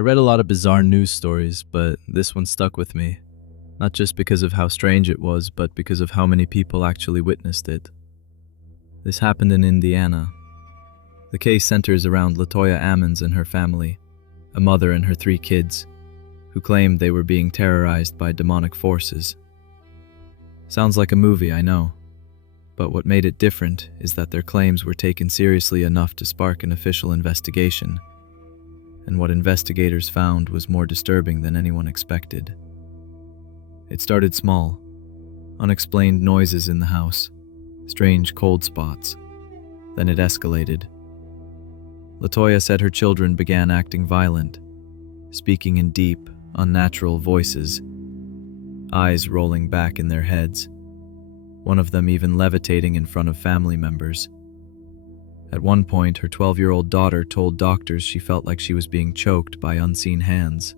I read a lot of bizarre news stories, but this one stuck with me. Not just because of how strange it was, but because of how many people actually witnessed it. This happened in Indiana. The case centers around Latoya Ammons and her family, a mother and her 3 kids, who claimed they were being terrorized by demonic forces. Sounds like a movie, I know. But what made it different is that their claims were taken seriously enough to spark an official investigation. And what investigators found was more disturbing than anyone expected. It started small. Unexplained noises in the house, strange cold spots. Then it escalated. Latoya said her children began acting violent, speaking in deep, unnatural voices, eyes rolling back in their heads, one of them even levitating in front of family members. At one point, her 12-year-old daughter told doctors she felt like she was being choked by unseen hands.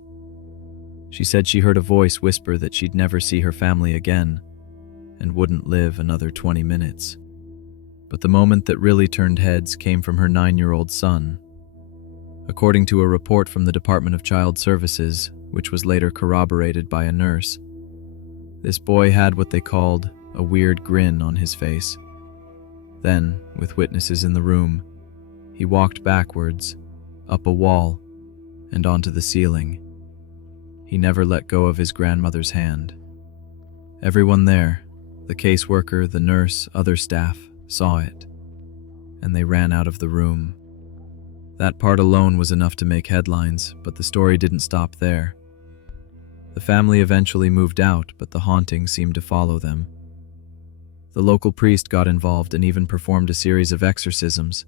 She said she heard a voice whisper that she'd never see her family again and wouldn't live another 20 minutes. But the moment that really turned heads came from her 9-year-old son. According to a report from the Department of Child Services, which was later corroborated by a nurse, this boy had what they called a weird grin on his face. Then, with witnesses in the room, he walked backwards, up a wall, and onto the ceiling. He never let go of his grandmother's hand. Everyone there, the caseworker, the nurse, other staff, saw it, and they ran out of the room. That part alone was enough to make headlines, but the story didn't stop there. The family eventually moved out, but the haunting seemed to follow them. The local priest got involved and even performed a series of exorcisms,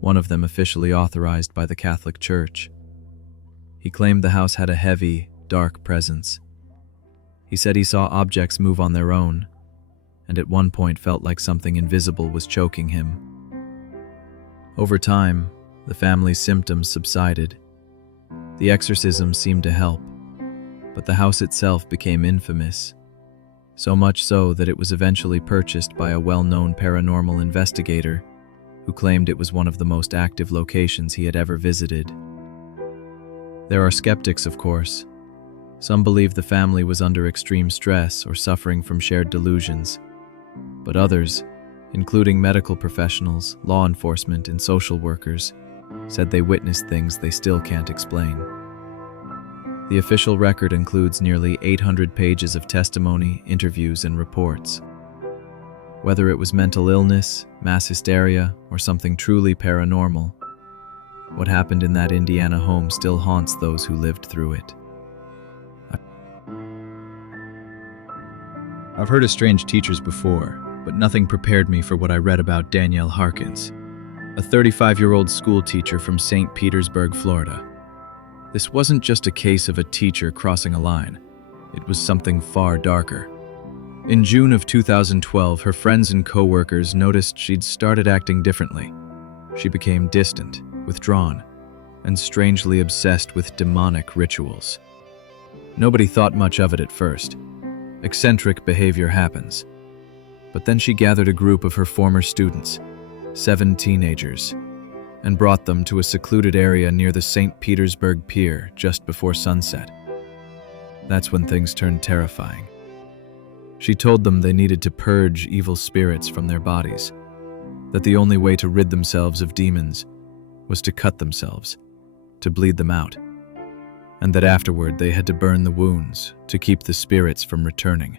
one of them officially authorized by the Catholic Church. He claimed the house had a heavy, dark presence. He said he saw objects move on their own, and at one point felt like something invisible was choking him. Over time, the family's symptoms subsided. The exorcisms seemed to help, but the house itself became infamous. So much so that it was eventually purchased by a well-known paranormal investigator who claimed it was one of the most active locations he had ever visited. There are skeptics, of course. Some believe the family was under extreme stress or suffering from shared delusions. But others, including medical professionals, law enforcement, and social workers, said they witnessed things they still can't explain. The official record includes nearly 800 pages of testimony, interviews, and reports. Whether it was mental illness, mass hysteria, or something truly paranormal, what happened in that Indiana home still haunts those who lived through it. I've heard of strange teachers before, but nothing prepared me for what I read about Danielle Harkins, a 35-year-old school teacher from St. Petersburg, Florida. This wasn't just a case of a teacher crossing a line. It was something far darker. In June of 2012, her friends and co-workers noticed she'd started acting differently. She became distant, withdrawn, and strangely obsessed with demonic rituals. Nobody thought much of it at first. Eccentric behavior happens. But then she gathered a group of her former students, 7 teenagers, and brought them to a secluded area near the St. Petersburg Pier just before sunset. That's when things turned terrifying. She told them they needed to purge evil spirits from their bodies, that the only way to rid themselves of demons was to cut themselves, to bleed them out, and that afterward they had to burn the wounds to keep the spirits from returning.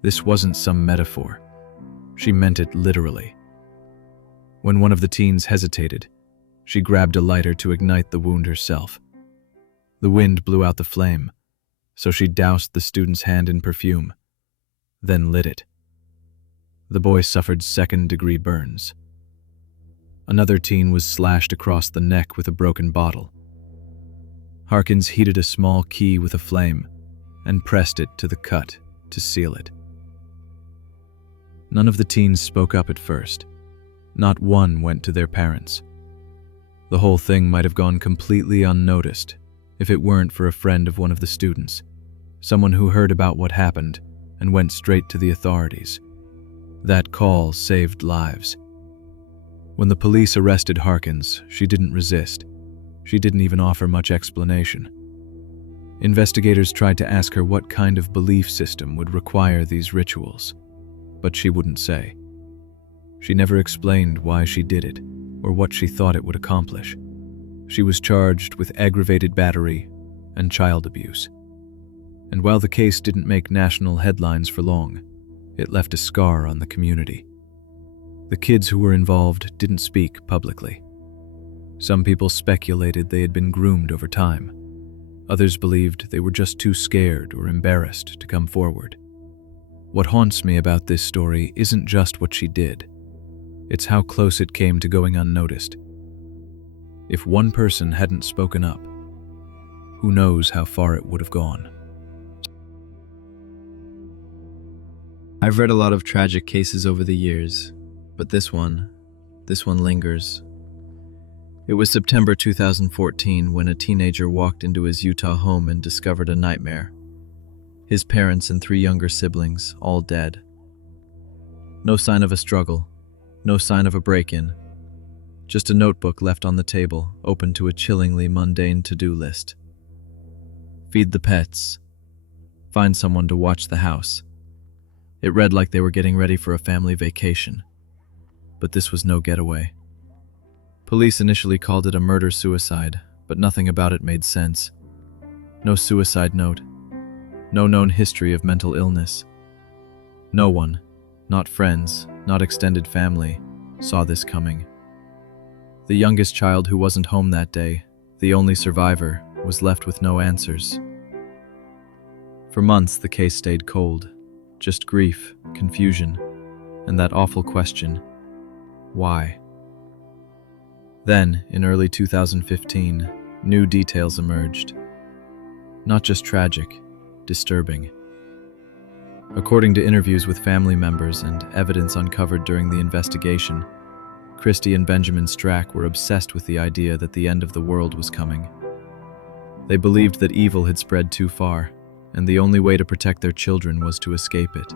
This wasn't some metaphor. She meant it literally. When one of the teens hesitated, she grabbed a lighter to ignite the wound herself. The wind blew out the flame, so she doused the student's hand in perfume, then lit it. The boy suffered second-degree burns. Another teen was slashed across the neck with a broken bottle. Harkins heated a small key with a flame and pressed it to the cut to seal it. None of the teens spoke up at first. Not one went to their parents. The whole thing might have gone completely unnoticed if it weren't for a friend of one of the students, someone who heard about what happened and went straight to the authorities. That call saved lives. When the police arrested Harkins, she didn't resist. She didn't even offer much explanation. Investigators tried to ask her what kind of belief system would require these rituals, but she wouldn't say. She never explained why she did it or what she thought it would accomplish. She was charged with aggravated battery and child abuse. And while the case didn't make national headlines for long, it left a scar on the community. The kids who were involved didn't speak publicly. Some people speculated they had been groomed over time. Others believed they were just too scared or embarrassed to come forward. What haunts me about this story isn't just what she did. It's how close it came to going unnoticed. If one person hadn't spoken up, who knows how far it would have gone. I've read a lot of tragic cases over the years, but this one lingers. It was September 2014 when a teenager walked into his Utah home and discovered a nightmare. His parents and 3 younger siblings, all dead. No sign of a struggle, no sign of a break-in. Just a notebook left on the table, open to a chillingly mundane to-do list. Feed the pets. Find someone to watch the house. It read like they were getting ready for a family vacation. But this was no getaway. Police initially called it a murder-suicide, but nothing about it made sense. No suicide note. No known history of mental illness. No one, not friends, not extended family, saw this coming. The youngest child who wasn't home that day, the only survivor, was left with no answers. For months, the case stayed cold. Just grief, confusion, and that awful question, why? Then, in early 2015, new details emerged. Not just tragic, disturbing. According to interviews with family members and evidence uncovered during the investigation, Christy and Benjamin Strack were obsessed with the idea that the end of the world was coming. They believed that evil had spread too far, and the only way to protect their children was to escape it.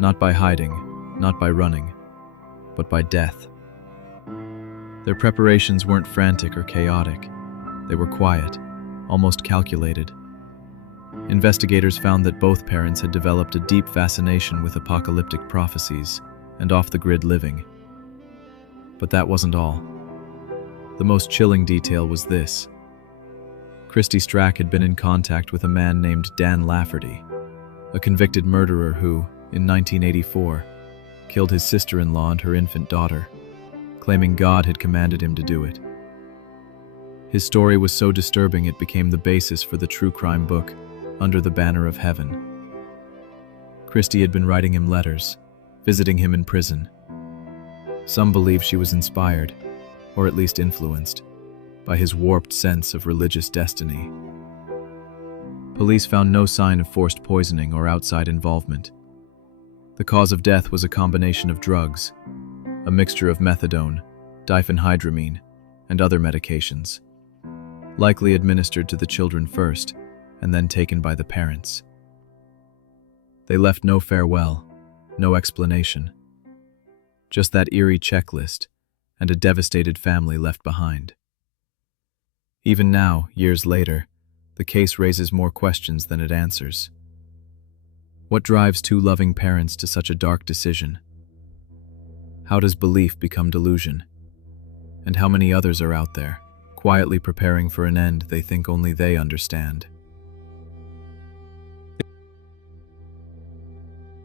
Not by hiding, not by running, but by death. Their preparations weren't frantic or chaotic. They were quiet, almost calculated. Investigators found that both parents had developed a deep fascination with apocalyptic prophecies and off-the-grid living. But that wasn't all. The most chilling detail was this. Christy Strack had been in contact with a man named Dan Lafferty, a convicted murderer who, in 1984, killed his sister-in-law and her infant daughter, claiming God had commanded him to do it. His story was so disturbing it became the basis for the true crime book, Under the Banner of Heaven. Christy had been writing him letters, visiting him in prison. Some believe she was inspired, or at least influenced, by his warped sense of religious destiny. Police found no sign of forced poisoning or outside involvement. The cause of death was a combination of drugs, a mixture of methadone, diphenhydramine, and other medications, likely administered to the children first and then taken by the parents. They left no farewell, no explanation, just that eerie checklist and a devastated family left behind. Even now, years later, the case raises more questions than it answers. What drives 2 loving parents to such a dark decision? How does belief become delusion? And how many others are out there, quietly preparing for an end they think only they understand?